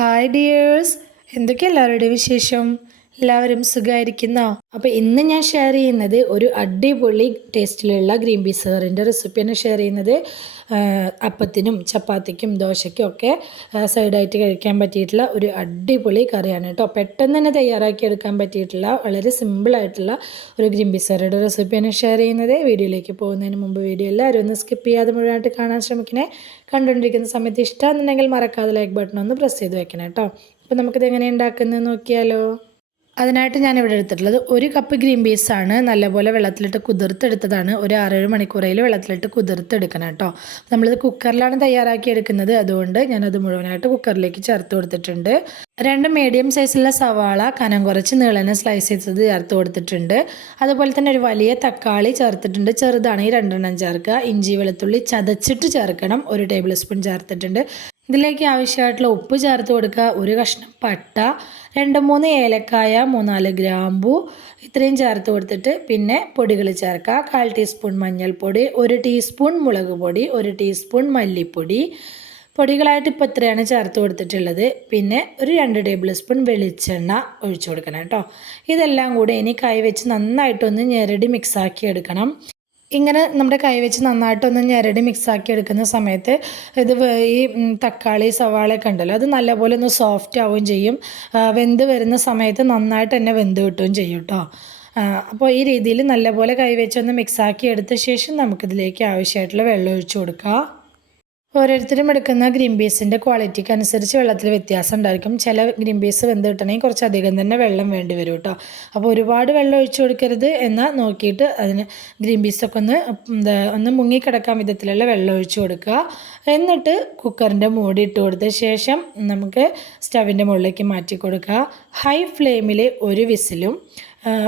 Hi dears, എന്തൊക്കെ എല്ലാവരുടെയും വിശേഷം? എല്ലാവരും സുഖമായിരിക്കുന്നോ? അപ്പോൾ ഇന്ന് ഞാൻ ഷെയർ ചെയ്യുന്നത് ഒരു അടിപൊളി ടേസ്റ്റിലുള്ള ഗ്രീൻ പീസ് കറിൻ്റെ റെസിപ്പിയാണ് ഷെയർ ചെയ്യുന്നത്. അപ്പത്തിനും ചപ്പാത്തിക്കും ദോശയ്ക്കും ഒക്കെ സൈഡായിട്ട് കഴിക്കാൻ പറ്റിയിട്ടുള്ള ഒരു അടിപൊളി കറിയാണ് കേട്ടോ. പെട്ടെന്ന് തന്നെ തയ്യാറാക്കി എടുക്കാൻ പറ്റിയിട്ടുള്ള വളരെ സിമ്പിളായിട്ടുള്ള ഒരു ഗ്രീൻ പീസ് കറിയുടെ റെസിപ്പിയാണ് ഷെയർ ചെയ്യുന്നത്. വീഡിയോയിലേക്ക് പോകുന്നതിന് മുമ്പ് വീഡിയോ എല്ലാവരും ഒന്ന് സ്കിപ്പ് ചെയ്യാതെ മുഴുവനായിട്ട് കാണാൻ ശ്രമിക്കണേ. കണ്ടുകൊണ്ടിരിക്കുന്ന സമയത്ത് ഇഷ്ടമാണെന്നുണ്ടെങ്കിൽ മറക്കാതെ ലൈക്ക് ബട്ടൺ ഒന്ന് പ്രസ് ചെയ്ത് വെക്കണം കേട്ടോ. അപ്പോൾ നമുക്കിത് എങ്ങനെ ഉണ്ടാക്കുന്നത് നോക്കിയാലോ. അതിനായിട്ട് ഞാനിവിടെ എടുത്തിട്ടുള്ളത് 1 കപ്പ് ഗ്രീൻ പീസാണ്. നല്ലപോലെ വെള്ളത്തിലിട്ട് കുതിർത്തെടുത്തതാണ്. ഒരു 6-7 മണിക്കൂറയിൽ വെള്ളത്തിലിട്ട് കുതിർത്തെടുക്കണം കേട്ടോ. നമ്മളിത് കുക്കറിലാണ് തയ്യാറാക്കി എടുക്കുന്നത്, അതുകൊണ്ട് ഞാനത് മുഴുവനായിട്ട് കുക്കറിലേക്ക് ചേർത്ത് കൊടുത്തിട്ടുണ്ട്. 2 മീഡിയം സൈസുള്ള സവാള കനം കുറച്ച് നീളനെ സ്ലൈസ് ചെയ്തത് ചേർത്ത് കൊടുത്തിട്ടുണ്ട്. അതുപോലെ തന്നെ ഒരു വലിയ തക്കാളി ചേർത്തിട്ടുണ്ട്, ചെറുതാണെങ്കിൽ 2 ചേർക്കുക. ഇഞ്ചി വെളുത്തുള്ളി ചതച്ചിട്ട് ചേർക്കണം, 1 ടേബിൾ സ്പൂൺ ചേർത്തിട്ടുണ്ട്. ഇതിലേക്ക് ആവശ്യമായിട്ടുള്ള ഉപ്പ് ചേർത്ത് കൊടുക്കുക. 1 കഷ്ണം പട്ട, 2-3 ഏലക്കായ, 3-4 ഗ്രാമ്പു ഇത്രയും ചേർത്ത് കൊടുത്തിട്ട് പിന്നെ പൊടികൾ ചേർക്കുക. 1/4 ടീസ്പൂൺ മഞ്ഞൾപ്പൊടി, 1 ടീസ്പൂൺ മുളക് പൊടി, 1 ടീസ്പൂൺ മല്ലിപ്പൊടി. പൊടികളായിട്ട് ഇപ്പോൾ ഇത്രയാണ് ചേർത്ത് കൊടുത്തിട്ടുള്ളത്. പിന്നെ ഒരു 2 ടേബിൾ സ്പൂൺ വെളിച്ചെണ്ണ ഒഴിച്ചു കൊടുക്കണം കേട്ടോ. ഇതെല്ലാം കൂടി ഇനി കൈ വെച്ച് നന്നായിട്ടൊന്ന് ഞെരടി മിക്സാക്കി എടുക്കണം. ഇങ്ങനെ നമ്മുടെ കൈ വെച്ച് നന്നായിട്ടൊന്ന് ഞെരടി മിക്സാക്കി എടുക്കുന്ന സമയത്ത് ഈ തക്കാളി സവാളയൊക്കെ ഉണ്ടല്ലോ, അത് നല്ലപോലെ ഒന്ന് സോഫ്റ്റ് ആവുകയും ചെയ്യും. വെന്ത് വരുന്ന സമയത്ത് നന്നായിട്ട് തന്നെ വെന്ത് കിട്ടുകയും ചെയ്യും കേട്ടോ. അപ്പോൾ ഈ രീതിയിൽ നല്ലപോലെ കൈ വെച്ചൊന്ന് മിക്സാക്കി എടുത്ത ശേഷം നമുക്കിതിലേക്ക് ആവശ്യമായിട്ടുള്ള വെള്ളം ഒഴിച്ചു കൊടുക്കുക. ഓരോരുത്തരും എടുക്കുന്ന ഗ്രീൻ പീസിൻ്റെ ക്വാളിറ്റിക്ക് അനുസരിച്ച് വെള്ളത്തിൽ വ്യത്യാസം ഉണ്ടായിരിക്കും. ചില ഗ്രീൻ പീസ് വെന്ത് കിട്ടണമെങ്കിൽ കുറച്ചധികം തന്നെ വെള്ളം വേണ്ടി വരും കേട്ടോ. അപ്പോൾ ഒരുപാട് വെള്ളം ഒഴിച്ചു കൊടുക്കരുത്, എന്നാൽ നോക്കിയിട്ട് അതിന് ഗ്രീൻ പീസൊക്കെ ഒന്ന് മുങ്ങിക്കിടക്കാൻ വിധത്തിലുള്ള വെള്ളം ഒഴിച്ചു കൊടുക്കുക. എന്നിട്ട് കുക്കറിൻ്റെ മൂടി ഇട്ട് കൊടുത്ത ശേഷം നമുക്ക് സ്റ്റവിൻ്റെ മുകളിലേക്ക് മാറ്റി കൊടുക്കുക. ഹൈ ഫ്ലെയിമിൽ 1 വിസിലും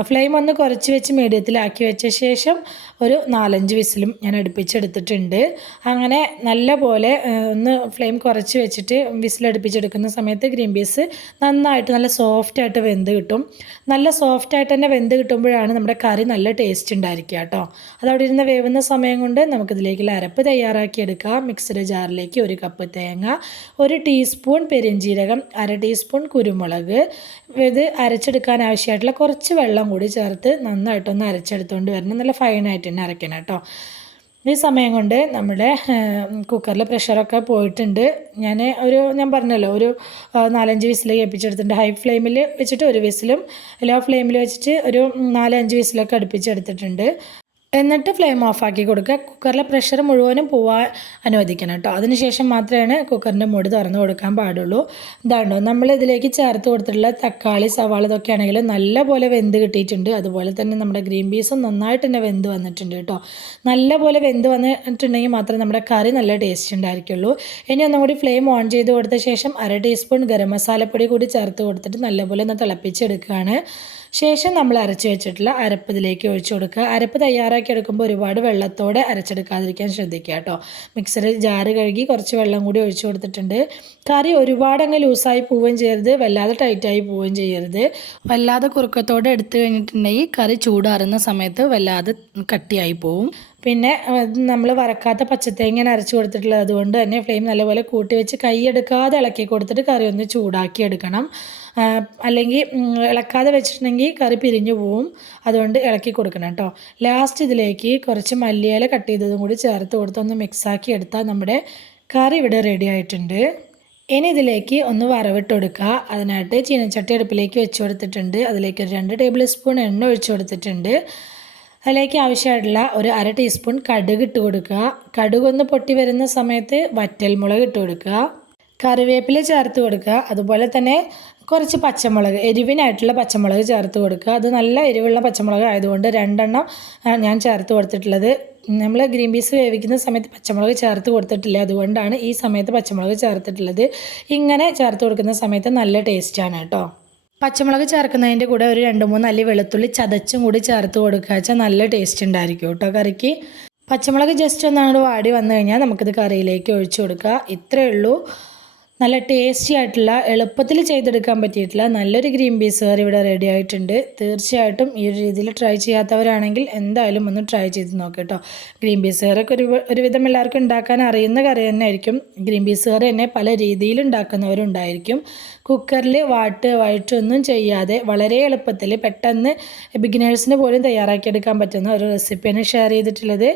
ഫ്ലെയിം ഒന്ന് കുറച്ച് വെച്ച് മീഡിയത്തിലാക്കി വെച്ച ശേഷം ഒരു 4-5 വിസിലും ഞാൻ അടുപ്പിച്ചെടുത്തിട്ടുണ്ട്. അങ്ങനെ നല്ല പോലെ ഒന്ന് ഫ്ലെയിം കുറച്ച് വെച്ചിട്ട് വിസിലടുപ്പിച്ചെടുക്കുന്ന സമയത്ത് ഗ്രീൻ പീസ് നന്നായിട്ട് നല്ല സോഫ്റ്റായിട്ട് വെന്ത് കിട്ടും. നല്ല സോഫ്റ്റായിട്ട് തന്നെ വെന്ത് കിട്ടുമ്പോഴാണ് നമ്മുടെ കറി നല്ല ടേസ്റ്റ് ഉണ്ടായിരിക്കുക കേട്ടോ. അതവിടെ ഇരുന്ന് വേവുന്ന സമയം കൊണ്ട് നമുക്കിതിലേക്കുള്ള അരപ്പ് തയ്യാറാക്കി എടുക്കാം. മിക്സഡ് ജാറിലേക്ക് 1 കപ്പ് തേങ്ങ, 1 ടീസ്പൂൺ പെരിഞ്ജീരകം, 1/2 ടീസ്പൂൺ കുരുമുളക്, ഇത് അരച്ചെടുക്കാൻ ആവശ്യമായിട്ടുള്ള കുറച്ച് വെള്ളം കൂടി ചേർത്ത് നന്നായിട്ടൊന്ന് അരച്ചെടുത്തുകൊണ്ട് വരണം. നല്ല ഫൈനായിട്ട് തന്നെ അരയ്ക്കണം കേട്ടോ. ഈ സമയം കൊണ്ട് നമ്മുടെ കുക്കറിൽ പ്രഷറൊക്കെ പോയിട്ടുണ്ട്. ഞാൻ പറഞ്ഞല്ലോ ഒരു 4-5 വിസിൽ കേൾപ്പിച്ചെടുത്തിട്ടുണ്ട്. ഹൈ ഫ്ലെയിമിൽ വെച്ചിട്ട് 1 വിസിലും ലോ ഫ്ലെയിമിൽ വെച്ചിട്ട് ഒരു 4-5 വിസിലൊക്കെ അടുപ്പിച്ചെടുത്തിട്ടുണ്ട്. എന്നിട്ട് ഫ്ലെയിം ഓഫാക്കി കൊടുക്കുക. കുക്കറിലെ പ്രഷർ മുഴുവനും പോവാൻ അനുവദിക്കണം കേട്ടോ. അതിനുശേഷം മാത്രമേ കുക്കറിൻ്റെ മൂടി തുറന്ന് കൊടുക്കാൻ പാടുള്ളൂ. ഇതാണ്ടോ നമ്മൾ ഇതിലേക്ക് ചേർത്ത് കൊടുത്തിട്ടുള്ള തക്കാളി സവാള ഇതൊക്കെ ആണെങ്കിൽ നല്ലപോലെ വെന്ത് കിട്ടിയിട്ടുണ്ട്. അതുപോലെ തന്നെ നമ്മുടെ ഗ്രീൻ പീസും നന്നായിട്ട് തന്നെ വെന്ത് വന്നിട്ടുണ്ട് കേട്ടോ. നല്ലപോലെ വെന്ത് വന്നിട്ടുണ്ടെങ്കിൽ മാത്രമേ നമ്മുടെ കറി നല്ല ടേസ്റ്റ് ഉണ്ടായിരിക്കുള്ളൂ. ഇനി ഒന്നും കൂടി ഫ്ലെയിം ഓൺ ചെയ്ത് കൊടുത്ത ശേഷം 1/2 ടീസ്പൂൺ ഗരം മസാലപ്പൊടി കൂടി ചേർത്ത് കൊടുത്തിട്ട് നല്ലപോലെ ഒന്ന് തിളപ്പിച്ചെടുക്കുകയാണ്. ശേഷം നമ്മൾ അരച്ച് വെച്ചിട്ടുള്ള അരപ്പ് ഇതിലേക്ക് ഒഴിച്ചു കൊടുക്കുക. അരപ്പ് തയ്യാറാക്കി എടുക്കുമ്പോൾ ഒരുപാട് വെള്ളത്തോടെ അരച്ചെടുക്കാതിരിക്കാൻ ശ്രദ്ധിക്കുക കേട്ടോ. മിക്സർ ജാറ് കഴുകി കുറച്ച് വെള്ളം കൂടി ഒഴിച്ചു കൊടുത്തിട്ടുണ്ട്. കറി ഒരുപാടങ്ങ് ലൂസായി പോവുകയും ചെയ്യരുത്, വല്ലാതെ ടൈറ്റായി പോവുകയും ചെയ്യരുത്. വല്ലാതെ കുറുക്കത്തോടെ എടുത്തു കഴിഞ്ഞിട്ടുണ്ടെങ്കിൽ കറി ചൂടാറുന്ന സമയത്ത് വല്ലാതെ കട്ടിയായി പോവും. പിന്നെ നമ്മൾ വറക്കാത്ത പച്ചത്തേങ്ങ അരച്ച് കൊടുത്തിട്ടുള്ളത്, അതുകൊണ്ട് തന്നെ ഫ്ലെയിം നല്ലപോലെ കൂട്ടി വെച്ച് കൈയെടുക്കാതെ ഇളക്കി കൊടുത്തിട്ട് കറി ഒന്ന് ചൂടാക്കി എടുക്കണം. അല്ലെങ്കിൽ ഇളക്കാതെ വെച്ചിട്ടുണ്ടെങ്കിൽ കറി പിരിഞ്ഞു പോവും, അതുകൊണ്ട് ഇളക്കി കൊടുക്കണം കേട്ടോ. ലാസ്റ്റ് ഇതിലേക്ക് കുറച്ച് മല്ലിയില കട്ട് ചെയ്തതും കൂടി ചേർത്ത് കൊടുത്ത് ഒന്ന് മിക്സാക്കി എടുത്താൽ നമ്മുടെ കറി ഇവിടെ റെഡി ആയിട്ടുണ്ട്. ഇനി ഇതിലേക്ക് ഒന്ന് വറവിട്ട് കൊടുക്കുക. അതിനായിട്ട് ചീനച്ചട്ടി അടുപ്പിലേക്ക് വെച്ച് കൊടുത്തിട്ടുണ്ട്. അതിലേക്ക് ഒരു 2 ടേബിൾ സ്പൂൺ എണ്ണ ഒഴിച്ചു കൊടുത്തിട്ടുണ്ട്. അതിലേക്ക് ആവശ്യമായിട്ടുള്ള ഒരു 1/2 ടീസ്പൂൺ കടുക് ഇട്ട് കൊടുക്കുക. കടുക് ഒന്ന് പൊട്ടി വരുന്ന സമയത്ത് വറ്റൽമുളക് ഇട്ട് കൊടുക്കുക. കറിവേപ്പില ചേർത്ത് കൊടുക്കുക. അതുപോലെ തന്നെ കുറച്ച് പച്ചമുളക്, എരിവിനായിട്ടുള്ള പച്ചമുളക് ചേർത്ത് കൊടുക്കുക. അത് നല്ല എരിവുള്ള പച്ചമുളക് ആയതുകൊണ്ട് 2 ഞാൻ ചേർത്ത് കൊടുത്തിട്ടുള്ളത്. നമ്മൾ ഗ്രീൻ പീസ് വേവിക്കുന്ന സമയത്ത് പച്ചമുളക് ചേർത്ത് കൊടുത്തിട്ടില്ല, അതുകൊണ്ടാണ് ഈ സമയത്ത് പച്ചമുളക് ചേർത്തിട്ടുള്ളത്. ഇങ്ങനെ ചേർത്ത് കൊടുക്കുന്ന സമയത്ത് നല്ല ടേസ്റ്റാണ് കേട്ടോ. പച്ചമുളക് ചേർക്കുന്നതിൻ്റെ കൂടെ ഒരു 2-3 അല്ലി വെളുത്തുള്ളി ചതച്ചും കൂടി ചേർത്ത് കൊടുക്കുക വെച്ചാൽ നല്ല ടേസ്റ്റ് ഉണ്ടായിരിക്കും കേട്ടോ കറിക്ക്. പച്ചമുളക് ജസ്റ്റ് ഒന്ന് അങ്ങോട്ട് വാടി വന്നു കഴിഞ്ഞാൽ നമുക്കിത് കറിയിലേക്ക് ഒഴിച്ചു കൊടുക്കുക. ഇത്രയേ ഉള്ളൂ. നല്ല ടേസ്റ്റി ആയിട്ടുള്ള എളുപ്പത്തിൽ ചെയ്തെടുക്കാൻ പറ്റിയിട്ടുള്ള നല്ലൊരു ഗ്രീൻ പീസ് കറി ഇവിടെ റെഡി ആയിട്ടുണ്ട്. തീർച്ചയായിട്ടും ഈ ഒരു രീതിയിൽ ട്രൈ ചെയ്യാത്തവരാണെങ്കിൽ എന്തായാലും ഒന്ന് ട്രൈ ചെയ്ത് നോക്കാം കേട്ടോ. ഗ്രീൻ പീസ് കറിയൊക്കെ ഒരുവിധം എല്ലാവർക്കും ഉണ്ടാക്കാൻ അറിയുന്ന കറി തന്നെ ആയിരിക്കും. ഗ്രീൻ പീസ് കറി തന്നെ പല രീതിയിൽ ഉണ്ടാക്കുന്നവരുണ്ടായിരിക്കും. കുക്കറിൽ വഴറ്റൊന്നും ചെയ്യാതെ വളരെ എളുപ്പത്തിൽ പെട്ടെന്ന് ബിഗിനേഴ്സിന് പോലും തയ്യാറാക്കിയെടുക്കാൻ പറ്റുന്ന ഒരു റെസിപ്പിയാണ് ഷെയർ ചെയ്തിട്ടുള്ളത്.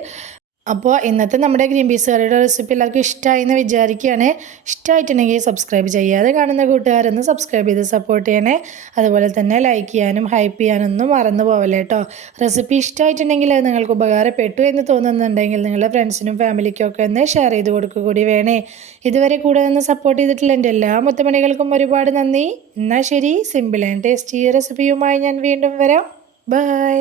അപ്പോൾ ഇന്നത്തെ നമ്മുടെ ഗ്രീൻ പീസ് കറിയുടെ റെസിപ്പി എല്ലാവർക്കും ഇഷ്ടമായി എന്ന് വിചാരിക്കുകയാണ്. ഇഷ്ടമായിട്ടുണ്ടെങ്കിൽ സബ്സ്ക്രൈബ് ചെയ്യാതെ കാണുന്ന കൂട്ടുകാരൊന്ന് സബ്സ്ക്രൈബ് ചെയ്ത് സപ്പോർട്ട് ചെയ്യണേ. അതുപോലെ തന്നെ ലൈക്ക് ചെയ്യാനും ഹൈപ്പ് ചെയ്യാനൊന്നും മറന്നു പോവല്ലേ കേട്ടോ. റെസിപ്പി ഇഷ്ടമായിട്ടുണ്ടെങ്കിൽ അത് നിങ്ങൾക്ക് ഉപകാരപ്പെട്ടു എന്ന് തോന്നുന്നുണ്ടെങ്കിൽ നിങ്ങളുടെ ഫ്രണ്ട്സിനും ഫാമിലിക്കും ഒക്കെ ഒന്ന് ഷെയർ ചെയ്ത് കൊടുക്കുക കൂടി വേണേ. ഇതുവരെ കൂടെ നിന്ന് സപ്പോർട്ട് ചെയ്തിട്ടുള്ള എൻ്റെ എല്ലാ മുത്തുമണികൾക്കും ഒരുപാട് നന്ദി. എന്നാൽ ശരി, സിമ്പിൾ ആൻഡ് ടേസ്റ്റി റെസിപ്പിയുമായി ഞാൻ വീണ്ടും വരാം. ബൈ.